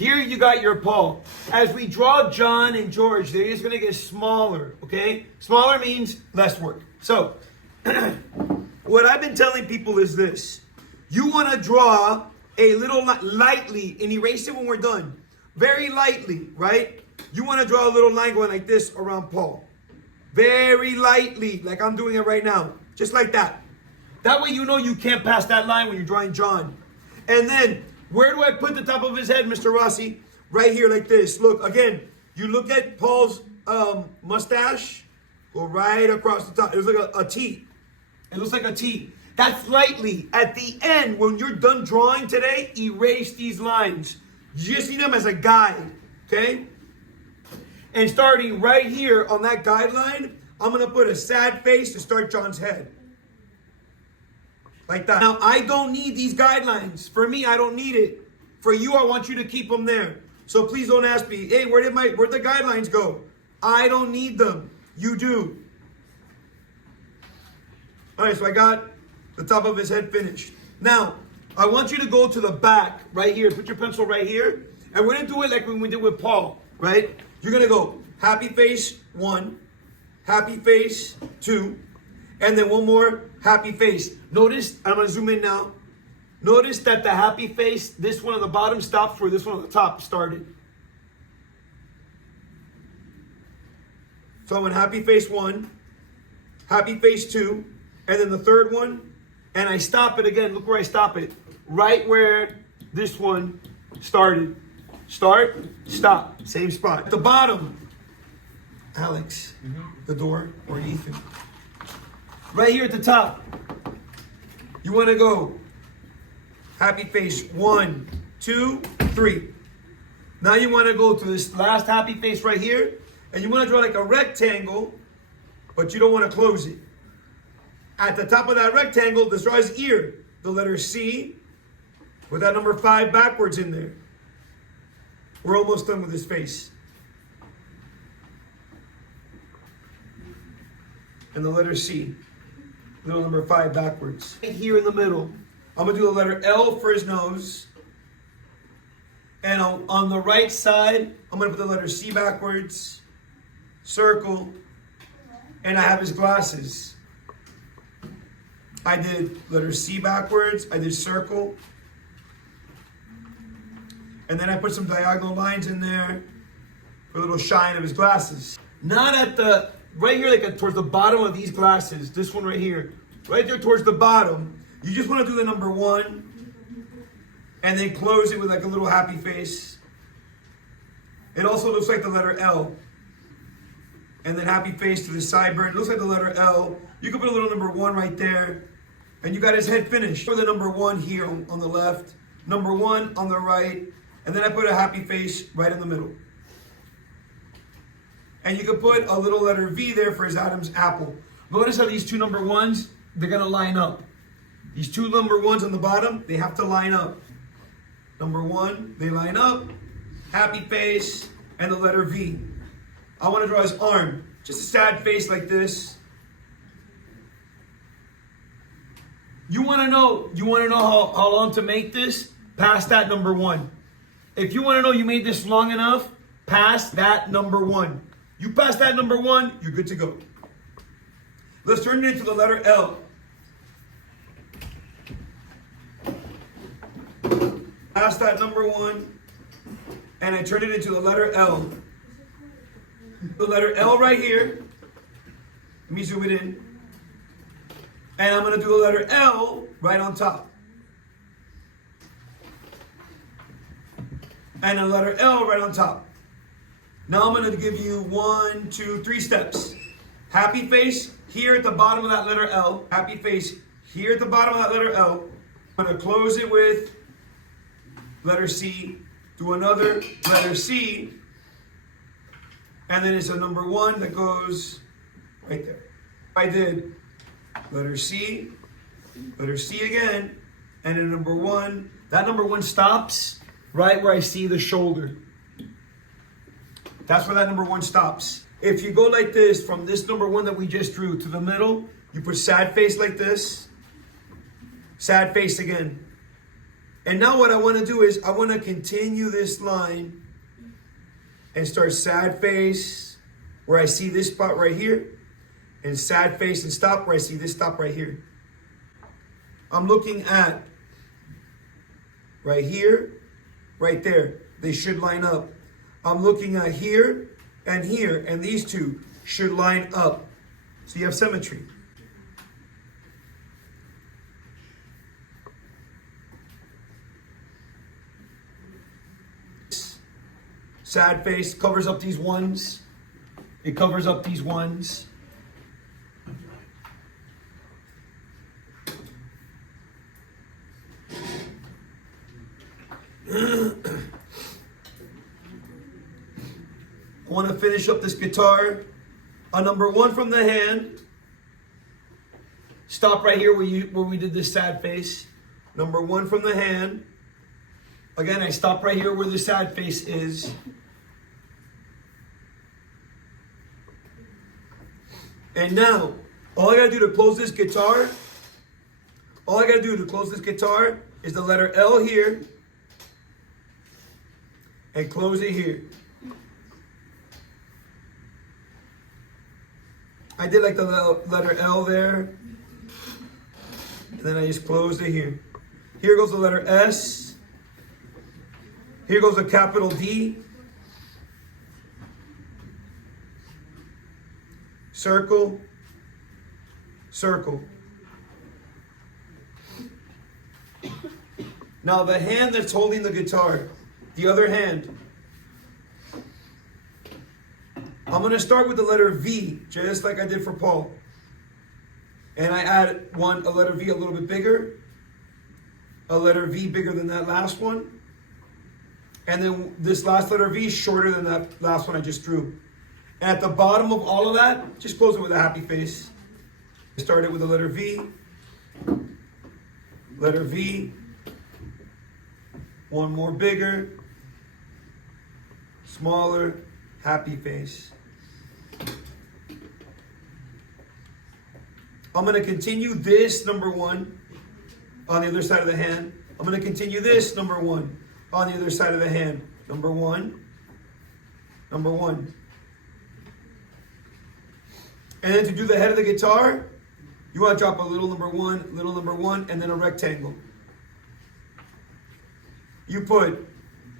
Here you got your Paul. As we draw John and George, they're just going to get smaller, okay? Smaller means less work. So, what I've been telling people is this. You want to draw a little lightly and erase it when we're done. Very lightly, right? You want to draw a little line going like this around Paul. Very lightly, like I'm doing it right now. Just like that. That way you know you can't pass that line when you're drawing John. And then, where do I put the top of his head, Mr. Rossi? Right here like this. Look, again, you look at Paul's mustache. Go right across the top. It looks like a T. It looks like a T. That's lightly. At the end, when you're done drawing today, erase these lines. You just need them as a guide, okay? And starting right here on that guideline, I'm going to put a sad face to start John's head. Like that. Now, I don't need these guidelines. For me, I don't need it. For you, I want you to keep them there. So please don't ask me, hey, where'd the guidelines go? I don't need them. You do. All right, so I got the top of his head finished. Now, I want you to go to the back right here. Put your pencil right here. And we're going to do it like when we did with Paul, right? You're going to go happy face 1, happy face 2, and then one more happy face. Notice, I'm going to zoom in now. Notice that the happy face, this one on the bottom stops where this one on the top started. So I went happy face 1, happy face 2, and then the third one, and I stop it again. Look where I stop it. Right where this one started. Start, stop, same spot. At the bottom, Alex, the door, or Ethan. Right here at the top, you want to go happy face 1, 2, 3. Now you want to go to this last happy face right here, and you want to draw like a rectangle, but you don't want to close it. At the top of that rectangle, this draw his ear, the letter C, with that number 5 backwards in there. We're almost done with his face. And the letter C, little number 5 backwards. Here in the middle, I'm going to do the letter L for his nose. And on the right side, I'm going to put the letter C backwards, circle, and I have his glasses. I did letter C backwards, I did circle, and then I put some diagonal lines in there for a little shine of his glasses. Not at the, right here, like towards the bottom of these glasses, this one right here, right there towards the bottom, you just want to do the number 1, and then close it with like a little happy face. It also looks like the letter L. And then happy face to the sideburn. It looks like the letter L. You can put a little number 1 right there. And you got his head finished. For the number 1 here on the left. Number 1 on the right. And then I put a happy face right in the middle. And you can put a little letter V there for his Adam's apple. Notice how these two number 1s, they're going to line up. These two number 1s on the bottom, they have to line up. Number 1, they line up. Happy face and the letter V. I want to draw his arm. Just a sad face like this. You want to know how long to make this? Past that number 1. If you want to know you made this long enough, past that number 1. You pass that number 1, you're good to go. Let's turn it into the letter L. Pass that number 1, and I turn it into the letter L. The letter L right here. Let me zoom it in. And I'm going to do the letter L right on top. And a letter L right on top. Now I'm going to give you 1, 2, 3 steps. Happy face here at the bottom of that letter L. Happy face here at the bottom of that letter L. I'm going to close it with letter C. Do another letter C. And then it's a number 1 that goes right there. I did letter C again, and then number 1. That number 1 stops right where I see the shoulder. That's where that number 1 stops. If you go like this, from this number 1 that we just drew to the middle, you put sad face like this, sad face again. And now what I want to do is I want to continue this line and start sad face where I see this spot right here, and sad face and stop where I see this stop right here. I'm looking at right here, right there. They should line up. I'm looking at here, and these two should line up. So you have symmetry. Sad face covers up these ones. It covers up these ones. I want to finish up this guitar on number 1 from the hand. Stop right here where we did this sad face. Number 1 from the hand. Again, I stop right here where the sad face is. And now, all I gotta do to close this guitar, is the letter L here and close it here. I did like the letter L there, and then I just closed it here. Here goes the letter S. Here goes a capital D. Circle, circle. Now the hand that's holding the guitar, the other hand, I'm going to start with the letter V, just like I did for Paul. And I add a letter V a little bit bigger, a letter V bigger than that last one, and then this last letter V shorter than that last one I just drew. And at the bottom of all of that, just close it with a happy face. Start it with the letter V. Letter V. One more bigger. Smaller. Happy face. I'm going to continue this number 1 on the other side of the hand. I'm going to continue this number 1 on the other side of the hand. Number 1. Number 1. And then to do the head of the guitar, you want to drop a little number 1, and then a rectangle. You put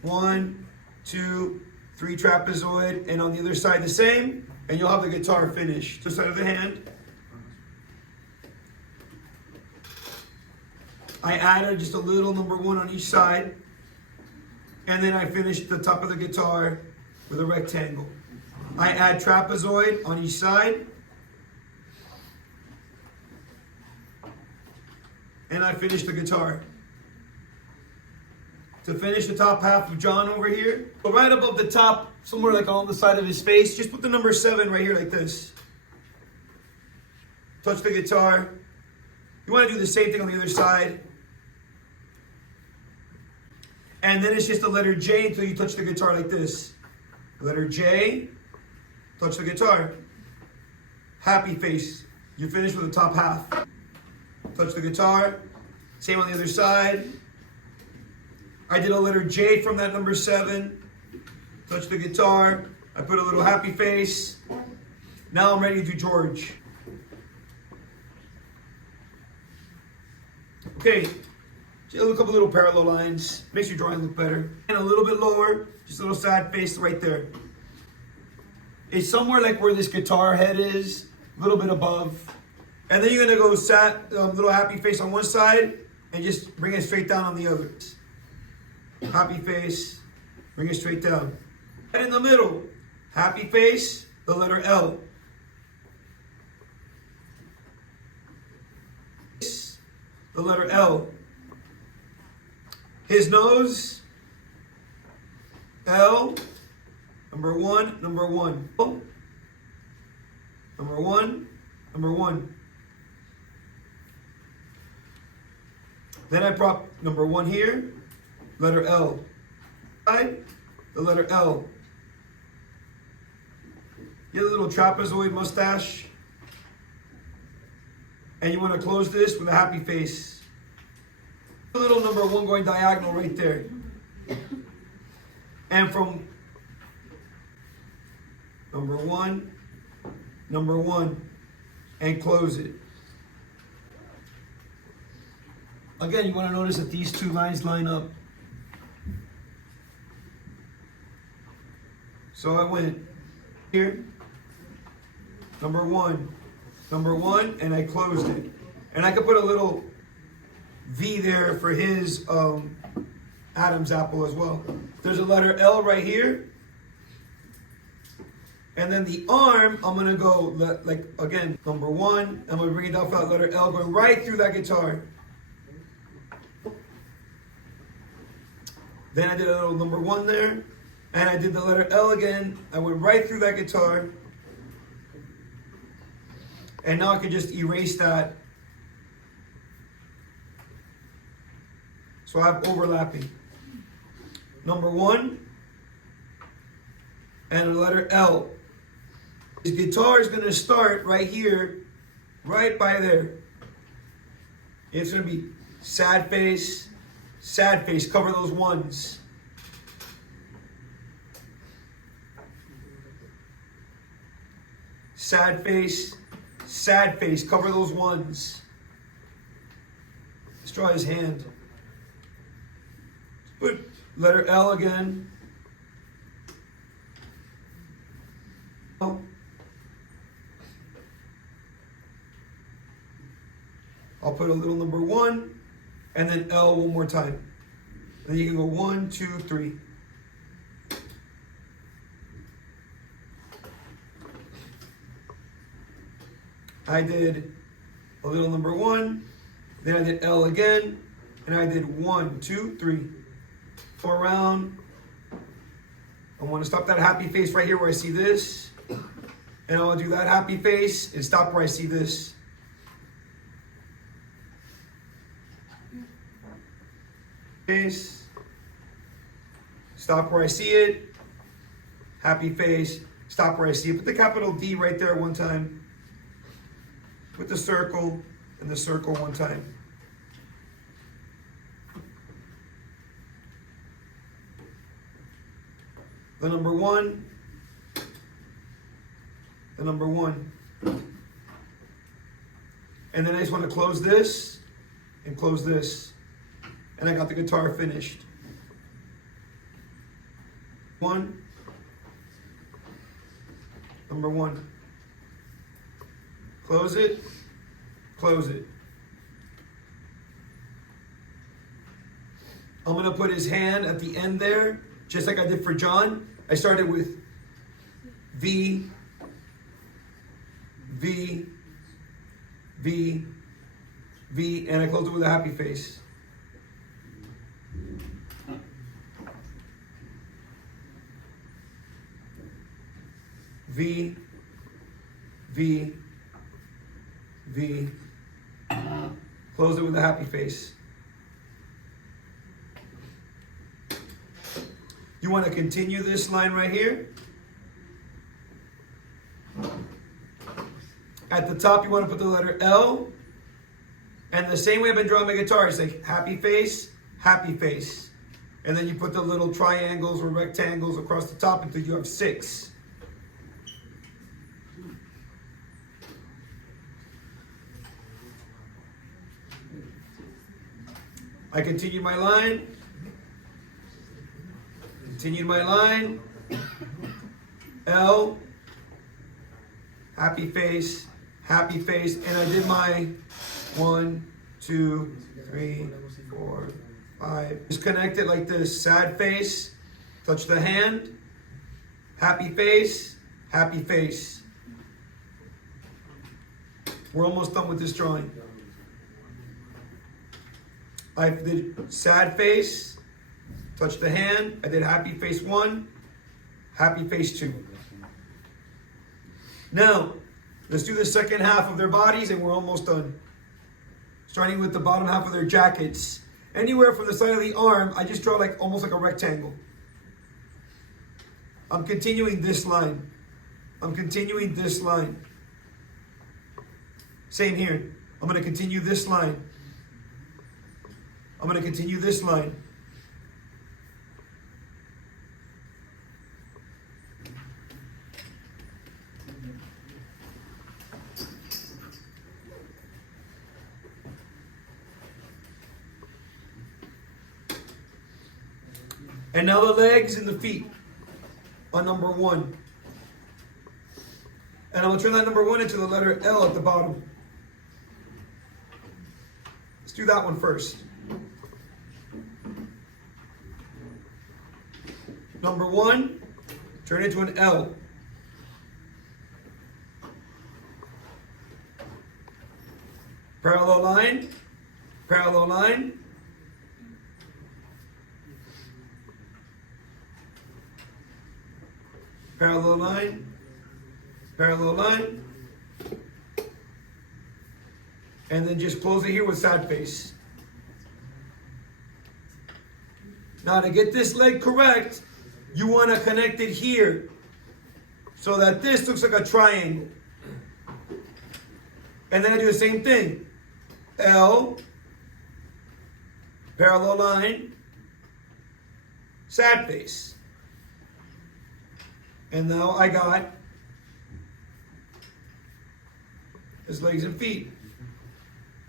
1, 2, 3 trapezoid, and on the other side the same, and you'll have the guitar finished. The side of the hand. I added just a little number 1 on each side, and then I finished the top of the guitar with a rectangle. I add trapezoid on each side, and I finish the guitar. To finish the top half of John over here, so right above the top, somewhere like on the side of his face, just put the number 7 right here like this. Touch the guitar. You want to do the same thing on the other side. And then it's just the letter J until you touch the guitar like this. Letter J, touch the guitar. Happy face. You finish with the top half. Touch the guitar. Same on the other side. I did a letter J from that number 7. Touch the guitar. I put a little happy face. Now I'm ready to do George. Okay, just a couple little parallel lines. Makes your drawing look better. And a little bit lower, just a little sad face right there. It's somewhere like where this guitar head is, a little bit above. And then you're gonna go sad, little happy face on one side, and just bring it straight down on the other. Happy face, bring it straight down. And in the middle, happy face, the letter L. The letter L. His nose, L, number 1, number 1. Number 1, number 1. Then I prop number 1 here, letter L. The letter L. Get a little trapezoid mustache. And you want to close this with a happy face. Little number one going diagonal right there. And from number one, and close it. Again, you want to notice that these two lines line up. So I went here, number one, and I closed it. And I could put a little V there for his Adam's apple as well. There's a letter L right here. And then the arm, I'm going to go, like, again, number one. I'm going to bring it down for that letter L, going right through that guitar. Then I did a little number one there. And I did the letter L again. I went right through that guitar. And now I can just erase that. So I have overlapping. Number one. And the letter L. His guitar is going to start right here, right by there. It's going to be sad face, cover those ones. Sad face, cover those ones. Let's draw his hand. Put letter L again. I'll put a little number one and then L one more time. Then you can go 1, 2, 3. I did a little number one, then I did L again, and I did 1, 2, 3. Go around. I want to stop that happy face right here where I see this. And I'll do that happy face and stop where I see this. Face. Stop where I see it. Happy face. Stop where I see it. Put the capital D right there one time. Put the circle and the circle one time. The number one. The number one. And then I just want to close this and close this. And I got the guitar finished. One. Number one. Close it. Close it. I'm going to put his hand at the end there, just like I did for John. I started with V, V, V, V, and I closed it with a happy face. V, V, V. Close it with a happy face. You want to continue this line right here. At the top, you want to put the letter L. And the same way I've been drawing my guitar, it's like happy face, happy face. And then you put the little triangles or rectangles across the top until you have 6. I continued my line. Continued my line. L. Happy face. Happy face. And I did my 1, 2, 3, 4, 5. Just connect it like this. Sad face. Touch the hand. Happy face. Happy face. We're almost done with this drawing. I did sad face, touch the hand. I did happy face 1, happy face 2. Now, let's do the second half of their bodies and we're almost done. Starting with the bottom half of their jackets. Anywhere from the side of the arm, I just draw like almost like a rectangle. I'm continuing this line. I'm continuing this line. Same here. I'm going to continue this line. I'm going to continue this line. And now the legs and the feet on number 1. And I'm going to turn that number 1 into the letter L at the bottom. Let's do that one first. Number 1, turn it into an L. Parallel line, parallel line. Parallel line, parallel line. And then just close it here with sad face. Now to get this leg correct, you want to connect it here so that this looks like a triangle. And then I do the same thing. L, parallel line, sad face. And now I got his legs and feet.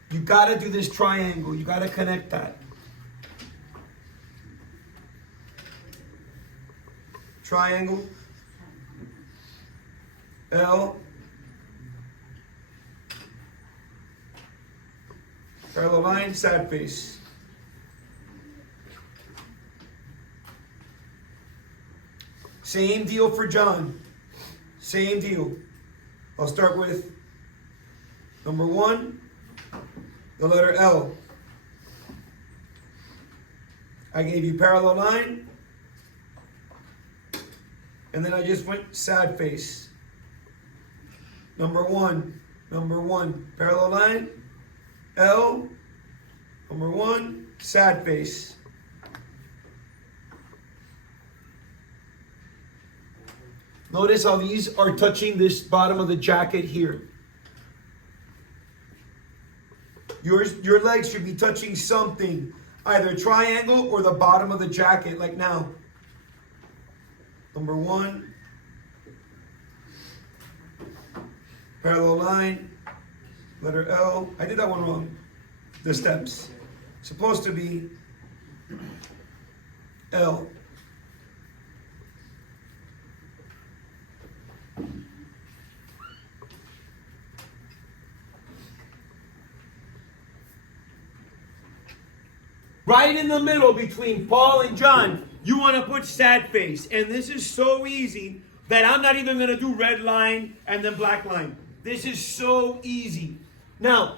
You got to do this triangle. You got to connect that. Triangle. L. Parallel line, sad face. Same deal for John. Same deal. I'll start with number 1, the letter L. I gave you parallel line. And then I just went sad face. Number 1, parallel line. L, number 1, sad face. Notice how these are touching this bottom of the jacket here. Your legs should be touching something, either triangle or the bottom of the jacket, like now. Number 1, parallel line, letter L. I did that one wrong. The steps. Supposed to be L. Right in the middle between Paul and John, you want to put sad face. And this is so easy that I'm not even going to do red line and then black line. This is so easy. Now,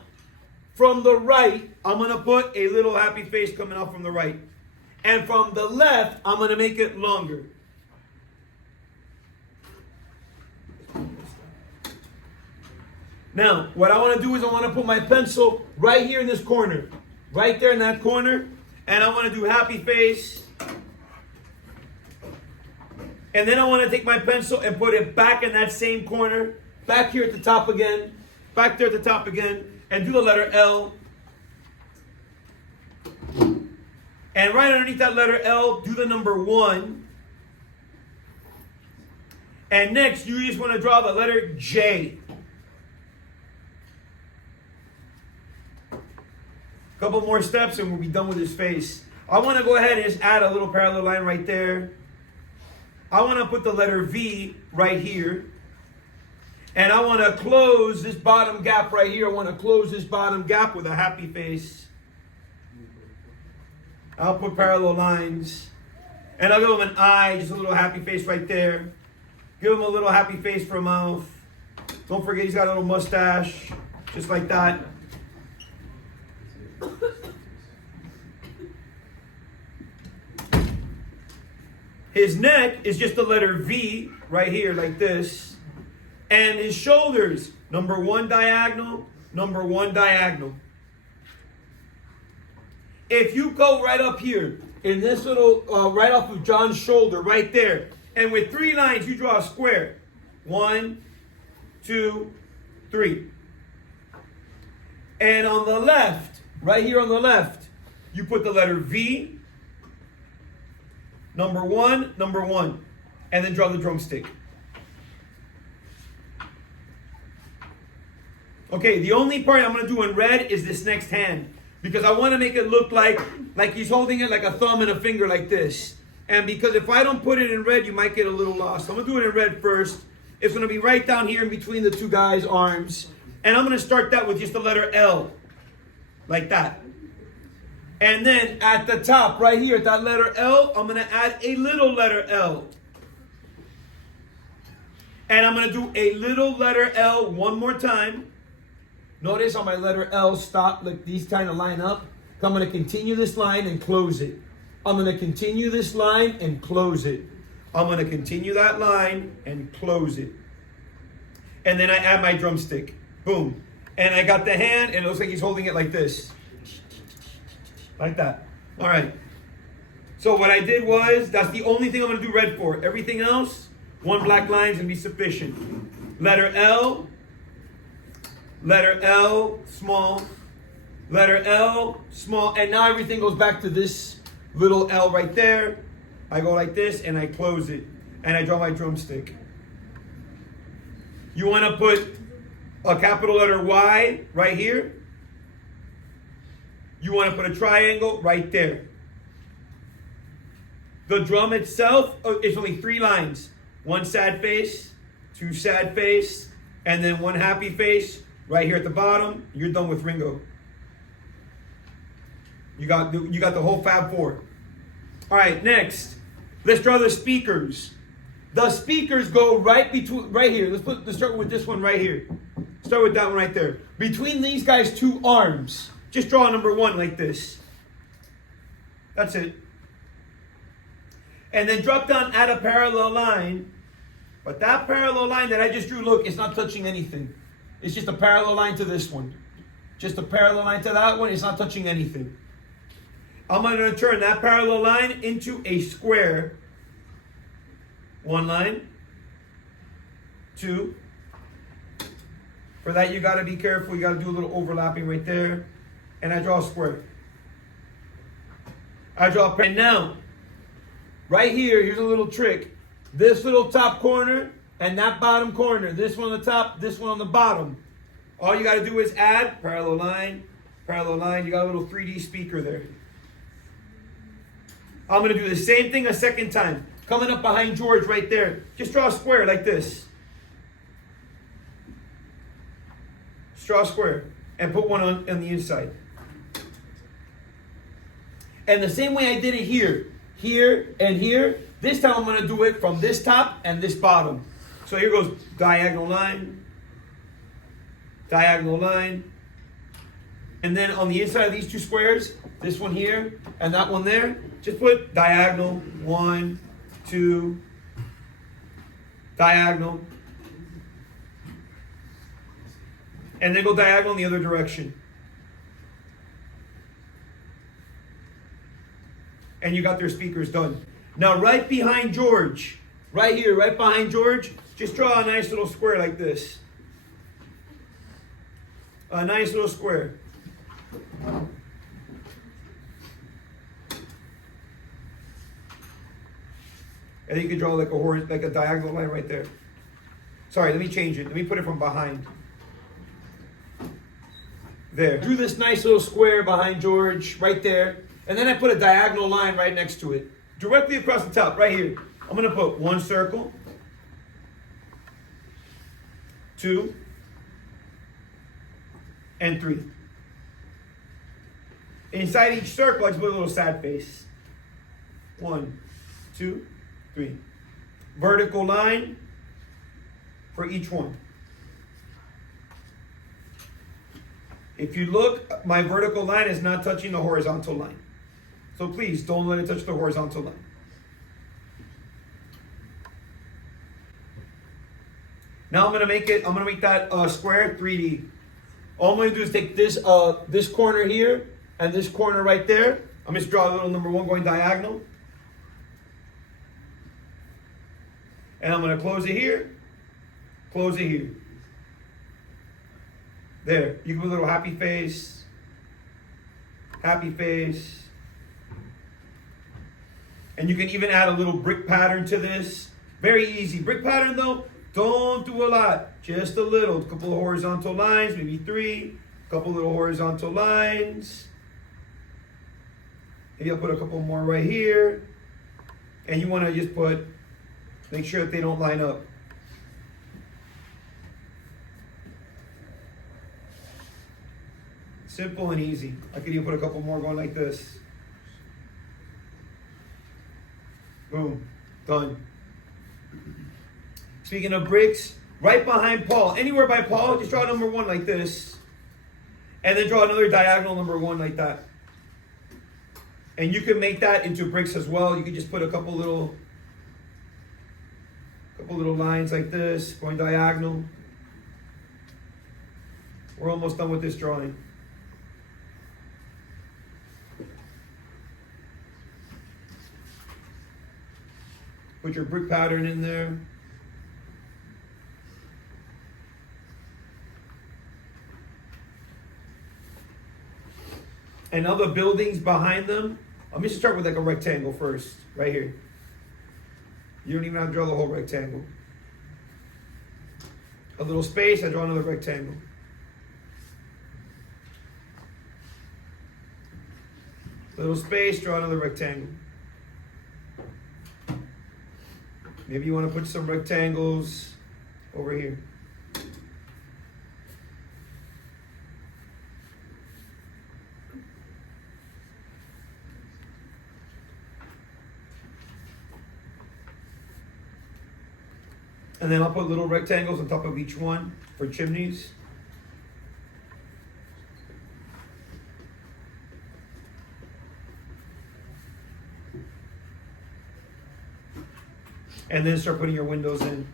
from the right, I'm going to put a little happy face coming out from the right. And from the left, I'm going to make it longer. Now, what I want to do is I want to put my pencil right here in this corner. Right there in that corner. And I want to do happy face. And then I want to take my pencil and put it back in that same corner. Back here at the top again. Back there at the top again. And do the letter L. And right underneath that letter L, do the number 1. And next, you just want to draw the letter J. Couple more steps and we'll be done with his face. I want to go ahead and just add a little parallel line right there. I want to put the letter V right here. And I want to close this bottom gap right here. I want to close this bottom gap with a happy face. I'll put parallel lines. And I'll give him an eye, just a little happy face right there. Give him a little happy face for a mouth. Don't forget he's got a little mustache, just like that. His neck is just the letter V right here, like this. And his shoulders, number 1 diagonal, number 1 diagonal. If you go right up here, in this little, right off of John's shoulder, right there, and with 3 lines, you draw a square. 1, 2, 3. And on the left, right here on the left, you put the letter V, number one, and then draw the drumstick. Okay, the only part I'm going to do in red is this next hand, because I want to make it look like he's holding it like a thumb and a finger like this. And because if I don't put it in red, you might get a little lost. So I'm going to do it in red first. It's going to be right down here in between the two guys' arms. And I'm going to start that with just the letter L, like that. And then at the top, right here, at that letter L, I'm going to add a little letter L. And I'm going to do a little letter L one more time. Notice on my letter L, stop, like these kind of line up. I'm going to continue this line and close it. I'm going to continue this line and close it. I'm going to continue that line and close it. And then I add my drumstick. Boom. And I got the hand, and it looks like he's holding it like this. Like that. All right. So what I did was, that's the only thing I'm going to do red for. Everything else, one black line is going to be sufficient. Letter L, small, letter L, small, and now everything goes back to this little L right there. I go like this, and I close it, and I draw my drumstick. You want to put a capital letter Y right here. You want to put a triangle right there. The drum itself is only 3 lines. 1 sad face, 2 sad face, and then 1 happy face right here at the bottom. You're done with Ringo. You got the whole Fab Four. All right, next, let's draw the speakers. The speakers go right here. Let's start with this one right here. Start with that one right there. Between these guys' 2 arms, just draw a number 1 like this. That's it. And then drop down, add a parallel line. But that parallel line that I just drew, look, it's not touching anything. It's just a parallel line to this one. Just a parallel line to that one. It's not touching anything. I'm going to turn that parallel line into a square. 1 line. 2. For that, you got to be careful. You got to do a little overlapping right there. And I draw a square. I draw a pen. Now, right here, here's a little trick. This little top corner and that bottom corner. This one on the top, this one on the bottom. All you got to do is add parallel line, parallel line. You got a little 3D speaker there. I'm going to do the same thing a second time. Coming up behind George right there. Just draw a square like this. Just draw a square and put one on the inside. And the same way I did it here, and here, this time I'm going to do it from this top and this bottom. So here goes diagonal line, diagonal line. And then on the inside of these 2 squares, this one here and that one there, just put diagonal, 1, 2, diagonal. And then go diagonal in the other direction. And you got their speakers done. Now right behind George, right here, right behind George, just draw a nice little square like this. A nice little square. And then you can draw like a diagonal line right there. Sorry, let me change it. Let me put it from behind. There. Drew this nice little square behind George right there. And then I put a diagonal line right next to it. Directly across the top, right here. I'm going to put 1 circle. 2. And 3. Inside each circle, I just put a little sad face. 1, 2, 3. Vertical line for each one. If you look, my vertical line is not touching the horizontal line. So please don't let it touch the horizontal line. Now I'm gonna make that square 3D. All I'm gonna do is take this this corner here and this corner right there. I'm just draw a little number 1 going diagonal. And I'm gonna close it here, close it here. There, you can put a little happy face, happy face. And you can even add a little brick pattern to this. Very easy. Brick pattern though, don't do a lot. Just a little. A couple of horizontal lines, maybe 3. A couple little horizontal lines. Maybe I'll put a couple more right here. And you want to just make sure that they don't line up. Simple and easy. I could even put a couple more going like this. Boom. Done. Speaking of bricks, right behind Paul, anywhere by Paul, just draw number 1 like this. And then draw another diagonal number 1 like that. And you can make that into bricks as well. You can just put a couple little lines like this, going diagonal. We're almost done with this drawing. Put your brick pattern in there. And other buildings behind them, I'm just start with like a rectangle first, right here. You don't even have to draw the whole rectangle. A little space, I draw another rectangle. Little space, draw another rectangle. Maybe you want to put some rectangles over here. And then I'll put little rectangles on top of each one for chimneys. And then start putting your windows in.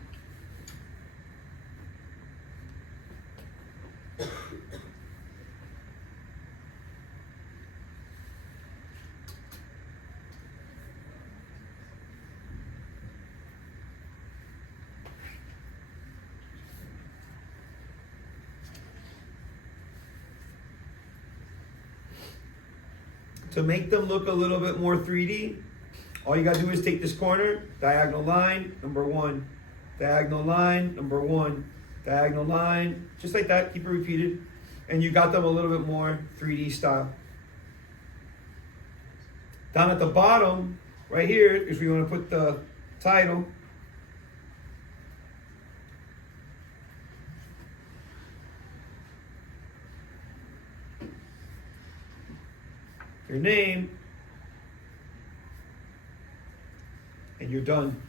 To make them look a little bit more 3D, all you gotta do is take this corner, diagonal line, number 1, diagonal line, number 1, diagonal line, just like that, keep it repeated, and you got them a little bit more 3D style. Down at the bottom, right here, is where you wanna put the title. Your name, and you're done.